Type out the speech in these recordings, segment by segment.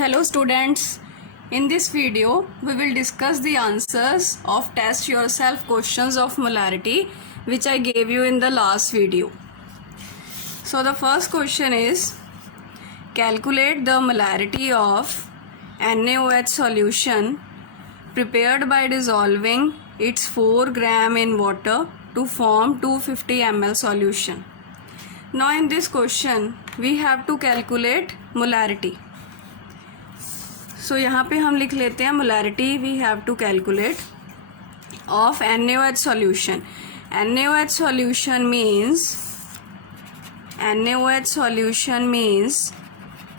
Hello students, in this video we will discuss the answers of test yourself questions of molarity which I gave you in the last video. So the first question is, calculate the molarity of NaOH solution prepared by dissolving its 4 gram in water to form 250 ml solution. Now in this question we have to calculate molarity. So यहाँ पे हम लिख लेते हैं molarity we have to calculate of NaOH solution. NaOH solution means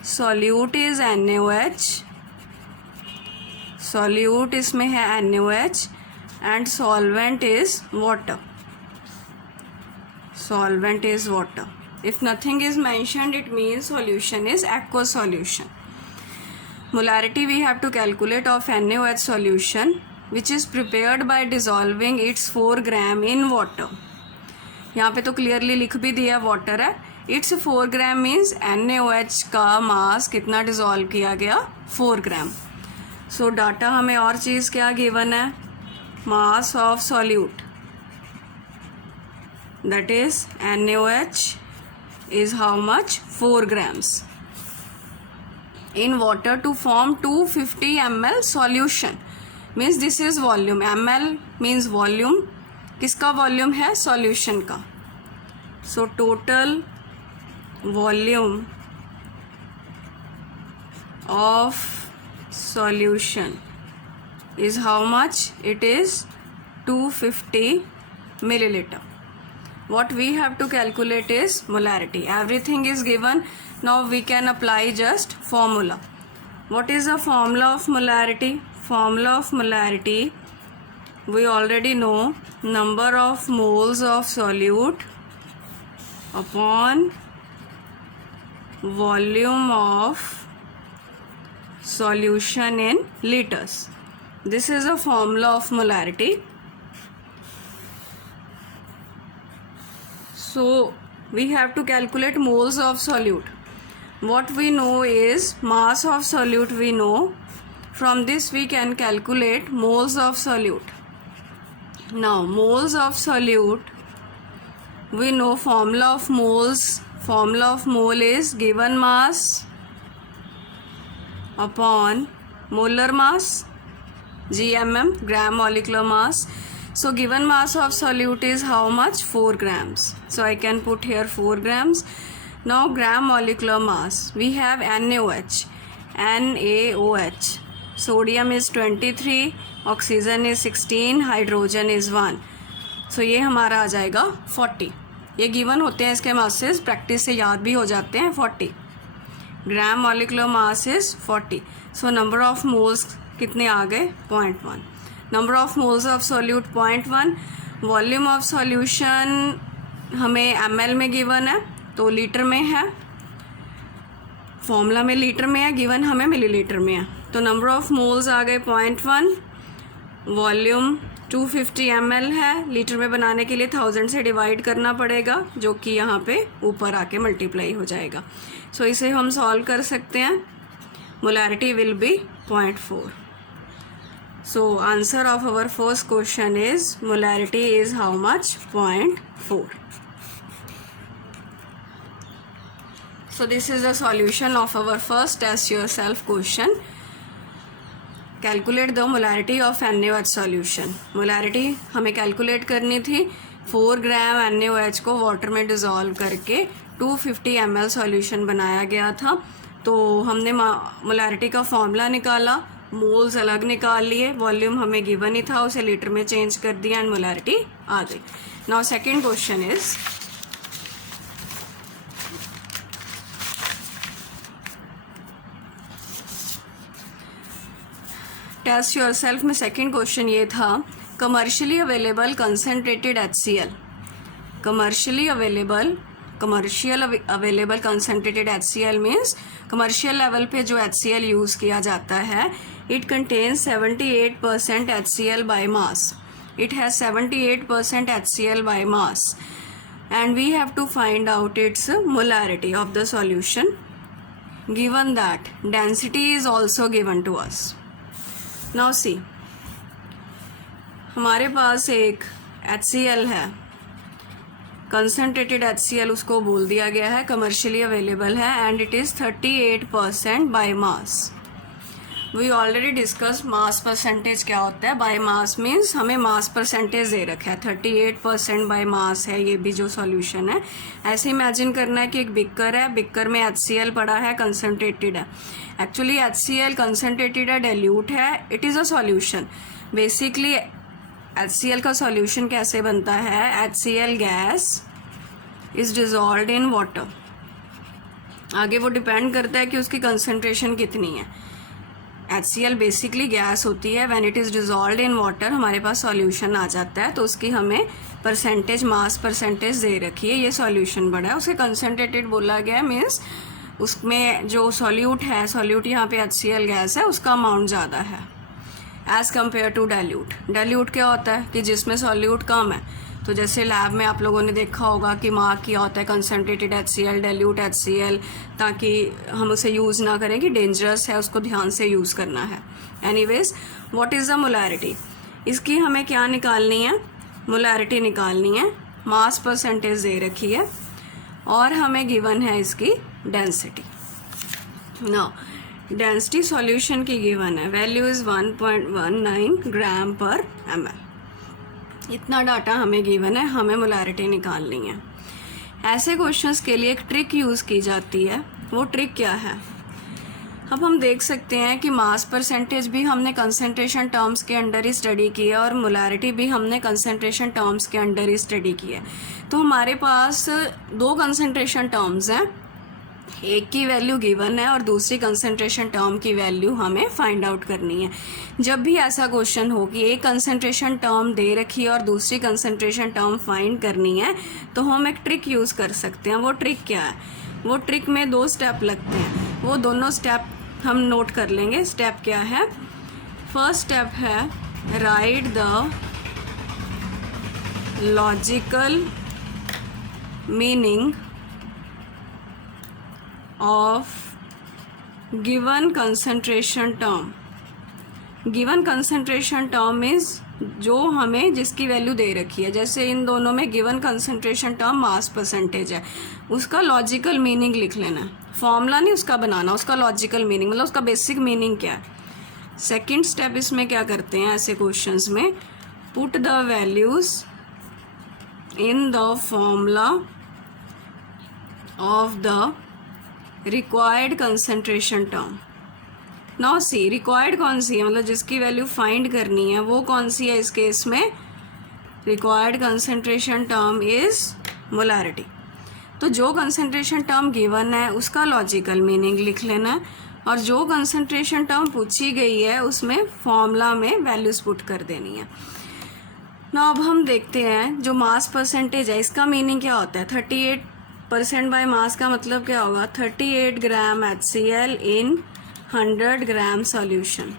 solute is NaOH, solute इसमें है NaOH and solvent is water. Solvent is water. If nothing is mentioned, it means solution is aqueous solution. Molarity we have to calculate of NaOH solution which is prepared by dissolving its 4 gram in water. यहाँ पे तो clearly लिख भी दिया water है. Its 4 gram means NaOH का मास कितना dissolve किया गया 4 ग्राम. सो डाटा हमें और चीज़ क्या गिवन है, mass of solute that is NaOH is how much 4 grams in water to form 250 ml solution. Means this is volume. ml means volume. किसका volume है, solution का. So total volume of solution is how much? It is 250 milliliter. What we have to calculate is molarity. Everything is given. Now we can apply just formula. What is the formula of molarity? Formula of molarity, we already know, number of moles of solute upon volume of solution in liters. This is a formula of molarity. So we have to calculate moles of solute. What we know is mass of solute we know. From this we can calculate moles of solute. Now moles of solute, we know formula of moles. Formula of mole is given mass upon molar mass, GMM, gram molecular mass. So given mass of solute is how much? 4 grams. So I can put here 4 grams. Now gram molecular mass, we have NaOH. NaOH. Sodium is 23, oxygen is 16, hydrogen is 1. So ये हमारा आ जाएगा 40. ये given होते हैं इसके masses, practice से याद भी हो जाते हैं. 40 ग्राम molecular mass is 40. So number of moles कितने आ गए? 0.1. Number of moles of solute 0.1. Volume of solution हमें ml में गिवन है तो लीटर में है, फॉर्मूला में लीटर में है, गिवन हमें मिलीलीटर में है. तो नंबर ऑफ मोल्स आ गए 0.1. वॉल्यूम 250 ml है. लीटर में बनाने के लिए 1000 से डिवाइड करना पड़ेगा जो कि यहाँ पे ऊपर आके मल्टीप्लाई हो जाएगा. सो इसे हम सॉल्व कर सकते हैं. Molarity will be 0.4. So answer of our first question is molarity is how much? 0.4. So this is the solution of our first test yourself question. Calculate the molarity of NaOH solution. Molarity हमें calculate करनी थी. 4 ग्राम NaOH को water में dissolve करके 250 ml solution बनाया गया था. तो हमने मोलारिटी का फॉर्मूला निकाला, मोल्स अलग निकाल लिए, वॉल्यूम हमें गिवन ही था, उसे लीटर में चेंज कर दिया एंड मोलारिटी आ गई. Now second question is, test yourself में सेकंड क्वेश्चन ये था, commercially available concentrated HCl. Commercial available concentrated HCl means commercial level पे जो HCl यूज़ किया जाता है. It contains 78% HCl by mass. It has 78% HCl by mass and we have to find out its molarity of the solution. given that density is also given to us. Now see, हमारे पास एक HCl है, concentrated HCl उसको बोल दिया गया है, commercially available है and it is 38% by mass. We already discuss mass percentage क्या होता है. बाय मास मीन्स हमें मास परसेंटेज दे रखा है, 38% बाय मास है ये भी जो सॉल्यूशन है. ऐसे इमेजिन करना है कि एक बिकर है, बिकर में HCl पड़ा है, कंसनट्रेटेड है. एक्चुअली HCl कंसनट्रेटेड है, डाइल्यूट है, it is a solution. Basically HCl का सॉल्यूशन कैसे बनता है? HCl gas is dissolved in water. आगे वो डिपेंड करता है कि उसकी कंसनट्रेशन कितनी है. HCl बेसिकली गैस होती है, when it is dissolved in water हमारे पास सॉल्यूशन आ जाता है, तो उसकी हमें परसेंटेज, मास परसेंटेज दे रखी है. ये सॉल्यूशन बड़ा है, उसे कंसनट्रेटेड बोला गया है, मीन्स उसमें जो सॉल्यूट है, सॉल्यूट यहाँ पे HCl गैस है, उसका अमाउंट ज़्यादा है as compare to dilute. Dilute क्या होता है कि जिसमें सॉल्यूट कम है. तो जैसे लैब में आप लोगों ने देखा होगा कि मार्क किया होता है कंसनट्रेटेड HCl, डाइल्यूट HCl, ताकि हम उसे यूज़ ना करें कि डेंजरस है, उसको ध्यान से यूज़ करना है. Anyways, what is the molarity? इसकी हमें क्या निकालनी है? मोलैरिटी निकालनी है. मास परसेंटेज दे रखी है और हमें गिवन है इसकी डेंसिटी. नाउ डेंसिटी सॉल्यूशन की गिवन है, वैल्यू इज़ 1.19 ग्राम पर ml. इतना डाटा हमें गिवन है, हमें मोलैरिटी निकालनी है. ऐसे क्वेश्चंस के लिए एक ट्रिक यूज़ की जाती है. वो ट्रिक क्या है? अब हम देख सकते हैं कि मास परसेंटेज भी हमने कंसंट्रेशन टर्म्स के अंडर ही स्टडी की है और मोलैरिटी भी हमने कंसंट्रेशन टर्म्स के अंडर ही स्टडी की है. तो हमारे पास दो कंसंट्रेशन टर्म्स हैं, एक की वैल्यू गिवन है और दूसरी कंसंट्रेशन टर्म की वैल्यू हमें फाइंड आउट करनी है. जब भी ऐसा क्वेश्चन हो कि एक कंसंट्रेशन टर्म दे रखी है और दूसरी कंसंट्रेशन टर्म फाइंड करनी है, तो हम एक ट्रिक यूज़ कर सकते हैं. वो ट्रिक क्या है? वो ट्रिक में 2 स्टेप लगते हैं, वो दोनों स्टेप हम नोट कर लेंगे. स्टेप क्या है? फर्स्ट स्टेप है right the logical meaning of given concentration term. given concentration term is जो हमें जिसकी वैल्यू दे रखी है. जैसे इन दोनों में given concentration term mass percentage है, उसका लॉजिकल मीनिंग लिख लेना. फॉर्मूला नहीं उसका बनाना, उसका लॉजिकल मीनिंग, मतलब उसका बेसिक मीनिंग क्या है. सेकेंड स्टेप इसमें क्या करते हैं ऐसे क्वेश्चंस में? Put the values in the formula of the required concentration term. Now see, required कौन सी है, मतलब जिसकी वैल्यू फाइंड करनी है वो कौन सी है? इस केस में required concentration term is molarity. तो जो कंसंट्रेशन टर्म गिवन है उसका लॉजिकल मीनिंग लिख लेना है और जो कंसंट्रेशन टर्म पूछी गई है उसमें फॉर्मूला में वैल्यूज पुट कर देनी है. ना अब हम देखते हैं जो मास परसेंटेज है इसका मीनिंग क्या होता है. 38% बाय मास का मतलब क्या होगा? 38 ग्राम HCl इन 100 ग्राम सॉल्यूशन.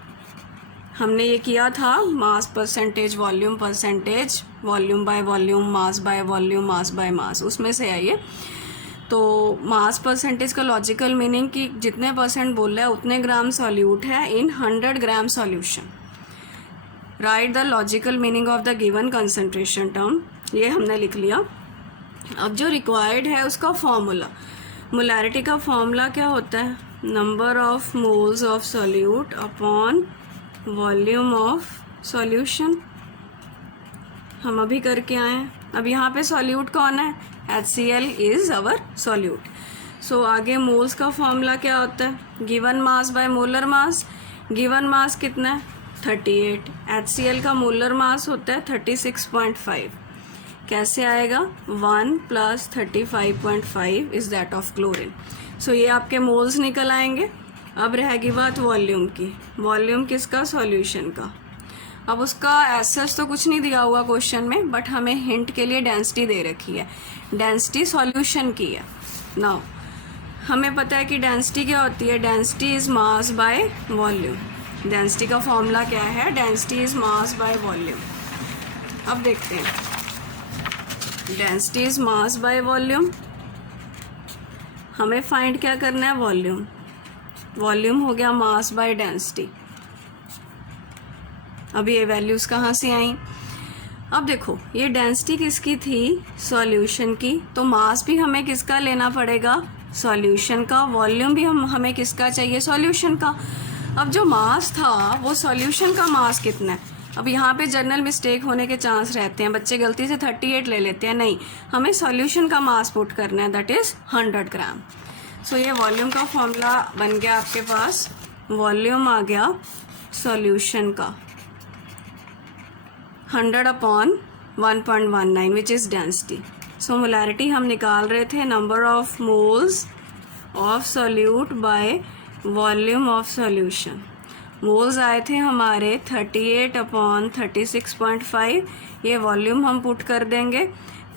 हमने ये किया था mass percentage, volume percentage, volume by volume, mass by volume, mass by mass, उसमें से आइए. तो मास परसेंटेज का लॉजिकल मीनिंग कि जितने परसेंट बोल रहा है उतने ग्राम सॉल्यूट है in 100 gram solution. Right the logical meaning of the given concentration term, ये हमने लिख लिया. अब जो रिक्वायर्ड है उसका फॉर्मूला, मोलैरिटी का फॉर्मूला क्या होता है? Number of moles of solute upon volume of solution. हम अभी करके आए हैं. अब यहाँ पे सॉल्यूट कौन है? HCl is our solute. So आगे मोल्स का फॉर्मूला क्या होता है? Given mass by molar mass. Given mass कितना है? 38. HCl का मोलर मास होता है 36.5. कैसे आएगा? 1 + 35.5 इज दैट ऑफ क्लोरीन. सो ये आपके मोल्स निकल आएंगे. अब रहेगी बात वॉल्यूम की. वॉल्यूम किसका? सॉल्यूशन का. अब उसका एसएस तो कुछ नहीं दिया हुआ क्वेश्चन में, बट हमें हिंट के लिए डेंसिटी दे रखी है. डेंसिटी सॉल्यूशन की है. नाउ हमें पता है कि डेंसिटी क्या होती है? Density is mass by volume. Density का फॉर्मूला क्या है? Density is mass by volume. अब देखते हैं. Density is mass by volume. हमें फाइंड क्या करना है? वॉल्यूम. वॉल्यूम हो गया मास बाय डेंसिटी। अब ये वैल्यूज़ कहाँ से आई? अब देखो ये डेंसिटी किसकी थी? सॉल्यूशन की। तो मास भी हमें किसका लेना पड़ेगा? सॉल्यूशन का। वॉल्यूम भी हमें किसका चाहिए? सॉल्यूशन का। अब जो मास था वो सॉल्यूशन का मास कितना है? अब यहाँ पे जनरल मिस्टेक होने के चांस रहते हैं, बच्चे गलती से 38 ले लेते हैं। नहीं, हमें सॉल्यूशन का मास पुट करना है, दैट इज़ 100 ग्राम। सो ये वॉल्यूम का फॉर्मूला बन गया आपके पास। वॉल्यूम आ गया सॉल्यूशन का 100 upon 1.19 which is density. So molarity हम निकाल रहे थे number of moles of solute by volume of solution. Moles आए थे हमारे 38 अपॉन 36.5। ये वॉल्यूम हम पुट कर देंगे,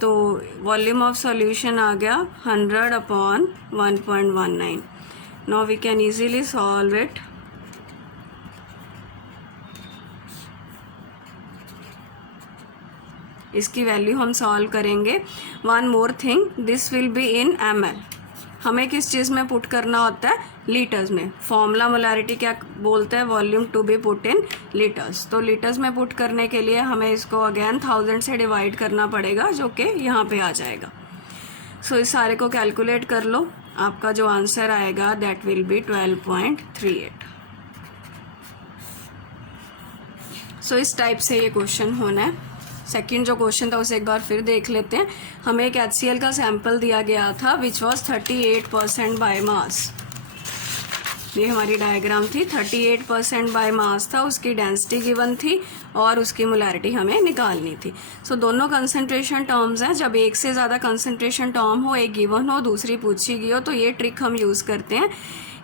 तो वॉल्यूम ऑफ सॉल्यूशन आ गया 100 upon 1.19। Now we can easily solve it. इसकी वैल्यू हम सॉल्व करेंगे। One more thing, this will be in ml। हमें किस चीज़ में पुट करना होता है? लीटर्स में। फॉर्मूला मोलैरिटी क्या बोलता है? Volume to be put in litres. तो लीटर्स में पुट करने के लिए हमें इसको अगेन 1000 से डिवाइड करना पड़ेगा, जो कि यहाँ पे आ जाएगा। सो इस सारे को कैलकुलेट कर लो, आपका जो आंसर आएगा दैट विल बी 12.38। सो इस टाइप से ये क्वेश्चन होना है। सेकंड जो क्वेश्चन था उसे एक बार फिर देख लेते हैं। हमें एक HCl का सैंपल दिया गया था विच वॉज 38% बाय मास। ये हमारी डायग्राम थी। 38% बाय मास था, उसकी डेंसिटी गिवन थी और उसकी मोलैरिटी हमें निकालनी थी। सो दोनों कंसंट्रेशन टर्म्स हैं। जब एक से ज़्यादा कंसंट्रेशन टर्म हो, एक गिवन हो, दूसरी पूछी गई हो, तो ये ट्रिक हम यूज़ करते हैं।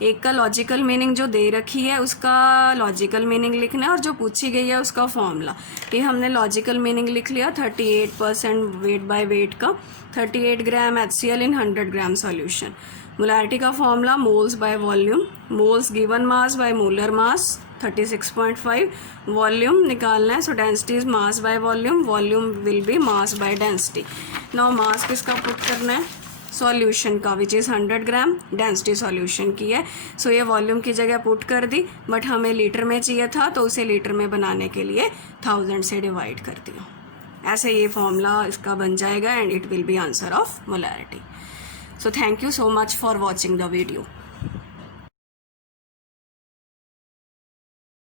एक का लॉजिकल मीनिंग जो दे रखी है उसका लॉजिकल मीनिंग लिखना है, और जो पूछी गई है उसका फॉर्मूला। ये हमने लॉजिकल मीनिंग लिख लिया 38% वेट बाय वेट का, 38 ग्राम HCl इन 100 ग्राम सॉल्यूशन। मोलैरिटी का formula moles by volume, moles given mass by molar mass 36.5, volume निकालना है। सो density is mass by volume, volume will be mass by density. Now mass किसका put करना है? Solution का, which is 100 gram. Density solution की है। सो ये volume की जगह पुट कर दी, बट हमें लीटर में चाहिए था तो उसे लीटर में बनाने के लिए 1000 से डिवाइड कर दिया। ऐसे ये फॉर्मूला इसका बन जाएगा and it will be answer of molarity. So thank you so much for watching the video.